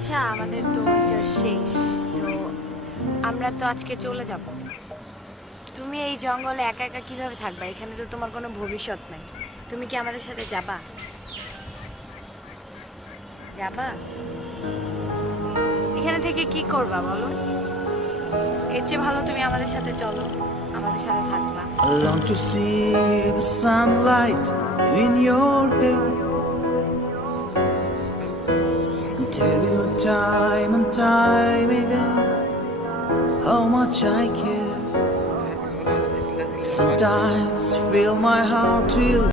আচ্ছা, আমাদের তোড়জোড় শেষ। তো আমরা তো আজকে চলে যাব। তুমি এই জঙ্গলে একা একা কিভাবে থাকবা? এখানে তো তোমার কোনো ভবিষ্যৎ নাই। তুমি কি আমাদের সাথে যাবা? যাবা? এখানে থেকে কি করবা বলো? এর চেয়ে ভালো তুমি আমাদের সাথে চলো, আমাদের সাথে থাকবা। I long to see the sunlight in your hair and tell you time and time again how much I care. Sometimes feel my heart will